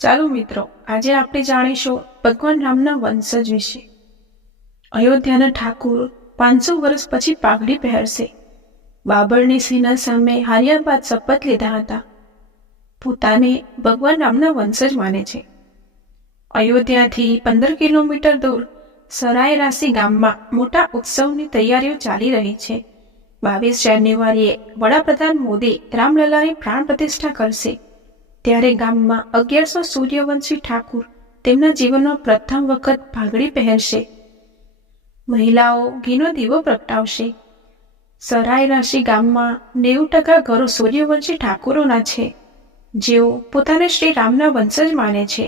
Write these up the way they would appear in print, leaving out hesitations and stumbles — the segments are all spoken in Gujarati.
ચાલો મિત્રો, આજે આપણે જાણીશું ભગવાન રામના વંશજ વિશે. અયોધ્યાના ઠાકુર 500 વર્ષ પછી પાઘડી પહેરશે. બાબરની સેના સામે હાર્યા બાદ શપથ લીધા હતા. પોતાને ભગવાન રામના વંશજ માને છે. અયોધ્યાથી 15 કિલોમીટર દૂર સરાય રાશી ગામમાં મોટા ઉત્સવની તૈયારીઓ ચાલી રહી છે. 22 જાન્યુઆરીએ વડાપ્રધાન મોદી રામલલ્લાની પ્રાણ પ્રતિષ્ઠા કરશે. ત્યારે ગામમાં 1100 સૂર્યવંશી ઠાકુર તેમના જીવનનો પ્રથમ વખત પાઘડી પહેરશે. મહિલાઓ ઘીનો દીવો પ્રગટાવશે. સરાય રાશિ ગામમાં 90% ઘરો સૂર્યવંશી ઠાકુરોના છે, જેઓ પોતાને શ્રી રામના વંશજ માને છે.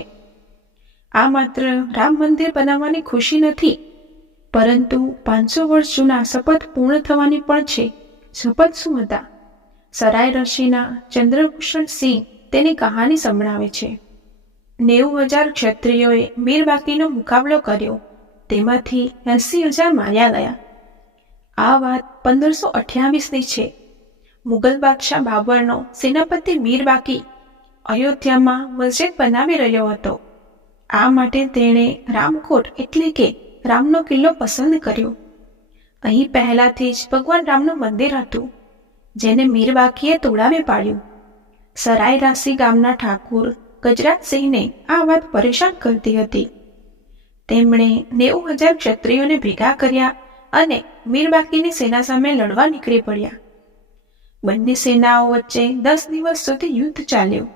આ માત્ર રામ મંદિર બનાવવાની ખુશી નથી, પરંતુ 500 વર્ષ જૂના શપથ પૂર્ણ થવાની પણ છે. શપથ શું હતા? સરાય રાશિના ચંદ્રભૂષણ સિંહ તેની કહાની સંભળાવે છે. 90,000 ક્ષત્રિયોએ મીરબાકીનો મુકાબલો કર્યો, તેમાંથી 80,000 માર્યા ગયા. આ વાત 1528ની છે. મુગલ બાદશાહ બાબરનો સેનાપતિ મીરબાકી અયોધ્યામાં મસ્જિદ બનાવી રહ્યો હતો. આ માટે તેણે રામકોટ એટલે કે રામનો કિલ્લો પસંદ કર્યો. અહીં પહેલાથી જ ભગવાન રામનું મંદિર હતું, જેને મીરબાકીએ તોડાવી પાડ્યું. સરાય રાશિ ગામના ઠાકુર ગજરાજસિંહને આ વાત પરેશાન કરતી હતી. તેમણે 90,000 ક્ષત્રિયોને ભેગા કર્યા અને મીરબાકીની સેના સામે લડવા નીકળી પડ્યા. બંને સેનાઓ વચ્ચે 10 દિવસ સુધી યુદ્ધ ચાલ્યું.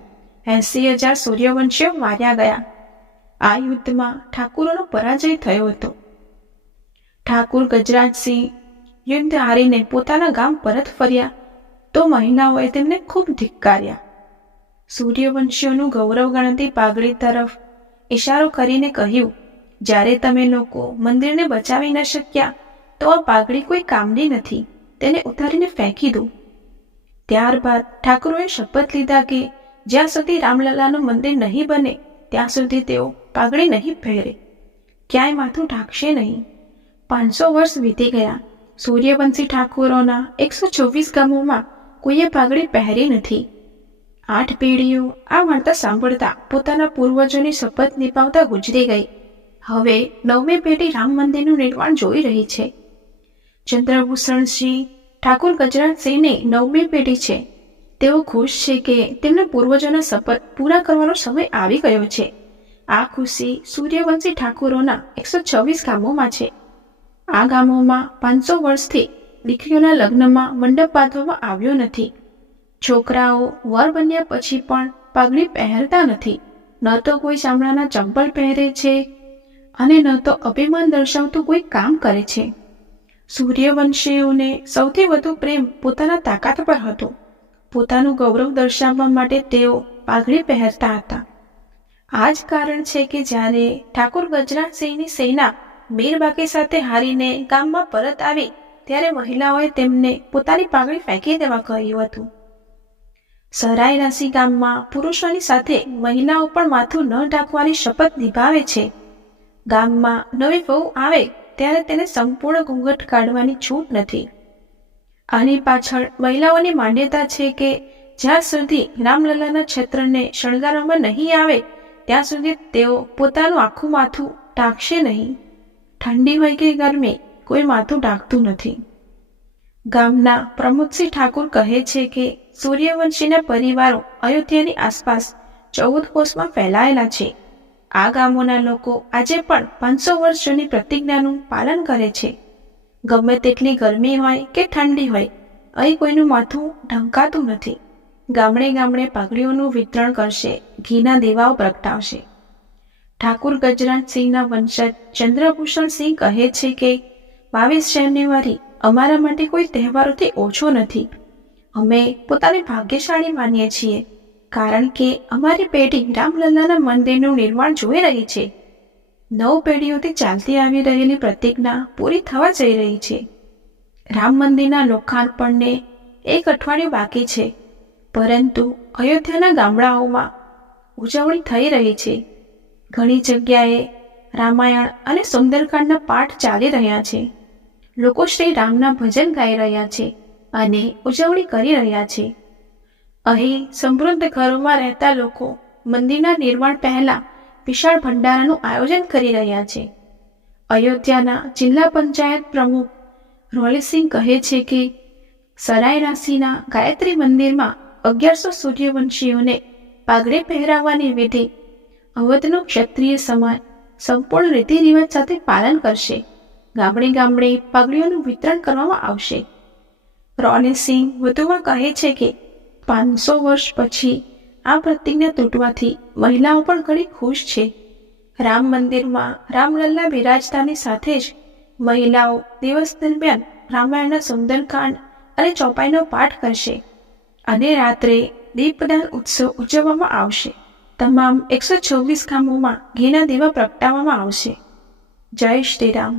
80,000 સૂર્યવંશીઓ માર્યા ગયા. આ યુદ્ધમાં ઠાકુરોનો પરાજય થયો હતો. ઠાકુર ગજરાજસિંહ યુદ્ધ હારીને પોતાના ગામ પરત ફર્યા તો મહિલાઓએ તેમને ખૂબ ધિક્કાર્યા. સૂર્યવંશીઓનું ગૌરવ ગણતી પાઘડી તરફ ઇશારો કરીને કહ્યું, જ્યારે તમે લોકો મંદિરને બચાવી ન શક્યા તો આ પાઘડી કોઈ કામની નથી, તેને ઉતારીને ફેંકી દો. ત્યારબાદ ઠાકુરોએ શપથ લીધા કે જ્યાં સુધી રામલલ્લાનું મંદિર નહીં બને ત્યાં સુધી તેઓ પાઘડી નહીં પહેરે, ક્યાંય માથું ઢાંકશે નહીં. 500 વર્ષ વીતી ગયા. સૂર્યવંશી ઠાકુરોના 124 ગામોમાં કોઈએ પાઘડી પહેરી નથી. 8 પેઢીઓ આ વાર્તા સાંભળતા પોતાના પૂર્વજોની શપથ નિભાવતા ગુજરી ગઈ. હવે 9મી પેઢી રામ મંદિરનું નિર્માણ જોઈ રહી છે. ચંદ્રભૂષણસિંહ ઠાકુર ગજરાજસિંહની 9મી પેઢી છે. તેઓ ખુશ છે કે તેમના પૂર્વજોના શપથ પૂરા કરવાનો સમય આવી ગયો છે. આ ખુશી સૂર્યવંશી ઠાકુરોના 126 ગામોમાં છે. આ ગામોમાં 500 વર્ષથી દીકરીઓના લગ્નમાં મંડપ બાંધવામાં આવ્યો નથી. છોકરાઓ વર બન્યા પછી પણ પાઘડી પહેરતા નથી. ન તો કોઈ ચામડાના ચંપલ પહેરે છે અને ન તો અભિમાન દર્શાવતું કોઈ કામ કરે છે. સૂર્યવંશીઓને સૌથી વધુ પ્રેમ પોતાના તાકાત પર હતો. પોતાનું ગૌરવ દર્શાવવા માટે તેઓ પાઘડી પહેરતા હતા. આ જ કારણ છે કે જ્યારે ઠાકુર ગજરાજસિંહની સેના મીરબાકી સાથે હારીને ગામમાં પરત આવી ત્યારે મહિલાઓએ તેમને પોતાની પાઘડી ફેંકી દેવા કહ્યું હતું. સરાય રાશિ ગામમાં પુરુષોની સાથે મહિલાઓ પણ માથું ન ઢાંકવાની શપથ નિભાવે છે. ગામમાં નવી વહુ આવે ત્યારે તેને સંપૂર્ણ ઘૂંઘટ કાઢવાની છૂટ નથી. આની પાછળ મહિલાઓની માન્યતા છે કે જ્યાં સુધી રામલલ્લાના ક્ષેત્રને શણગારવામાં નહીં આવે ત્યાં સુધી તેઓ પોતાનું આખું માથું ઢાંકશે નહીં. ઠંડી હોય કે ગરમી, કોઈ માથું ઢાંકતું નથી. ગામના પ્રમોદસિંહ ઠાકુર કહે છે કે સૂર્યવંશીના પરિવારો અયોધ્યાની આસપાસ 14 કોષમાં ફેલાયેલા છે. આ ગામોના લોકો આજે પણ 500 વર્ષ જૂની પ્રતિજ્ઞાનું પાલન કરે છે. ગમે તેટલી ગરમી હોય કે ઠંડી હોય, અહીં કોઈનું માથું ઢંકાતું નથી. ગામડે ગામડે પાઘડીઓનું વિતરણ કરશે, ઘીના દીવાઓ પ્રગટાવશે. ઠાકુર ગજરાજસિંહના વંશજ ચંદ્રભૂષણસિંહ કહે છે કે 22 જાન્યુઆરી અમારા માટે કોઈ તહેવારોથી ઓછો નથી. અમે પોતાને ભાગ્યશાળી માનીએ છીએ, કારણ કે અમારી પેઢી રામલલ્લાના મંદિરનું નિર્માણ જોઈ રહી છે. 9 પેઢીઓથી ચાલતી આવી રહેલી પ્રતિજ્ઞા પૂરી થવા જઈ રહી છે. રામ મંદિરના લોકાર્પણને 1 અઠવાડિયું બાકી છે, પરંતુ અયોધ્યાના ગામડાઓમાં ઉજવણી થઈ રહી છે. ઘણી જગ્યાએ રામાયણ અને સુંદરકાંડના પાઠ ચાલી રહ્યા છે. લોકો શ્રી રામના ભજન ગાઈ રહ્યા છે અને ઉજવણી કરી રહ્યા છે. અહીં સમૃદ્ધ ઘરોમાં રહેતા લોકો મંદિરના નિર્માણ પહેલા વિશાળ ભંડારાનું આયોજન કરી રહ્યા છે. અયોધ્યાના જિલ્લા પંચાયત પ્રમુખ રોલીસિંહ કહે છે કે સરાય રાશિના ગાયત્રી મંદિરમાં 1100 સૂર્યવંશીઓને પાઘડી પહેરાવવાની વિધિ અવધનો ક્ષત્રિય સમાજ સંપૂર્ણ રીતિ રિવાજ સાથે પાલન કરશે. ગામડે ગામડે પાઘડીઓનું વિતરણ કરવામાં આવશે. રોલીસિંહ વધુમાં કહે છે કે 500 વર્ષ પછી આ પ્રતિજ્ઞા તૂટવાથી મહિલાઓ પણ ઘણી ખુશ છે. રામ મંદિરમાં રામલલ્લા બિરાજતાની સાથે જ મહિલાઓ દિવસ દરમિયાન રામાયણના સુંદરકાંડ અને ચોપાઈનો પાઠ કરશે અને રાત્રે દીપદાન ઉત્સવ ઉજવવામાં આવશે. તમામ 126 ગામોમાં ઘીના દીવા પ્રગટાવવામાં આવશે. જય શ્રી રામ.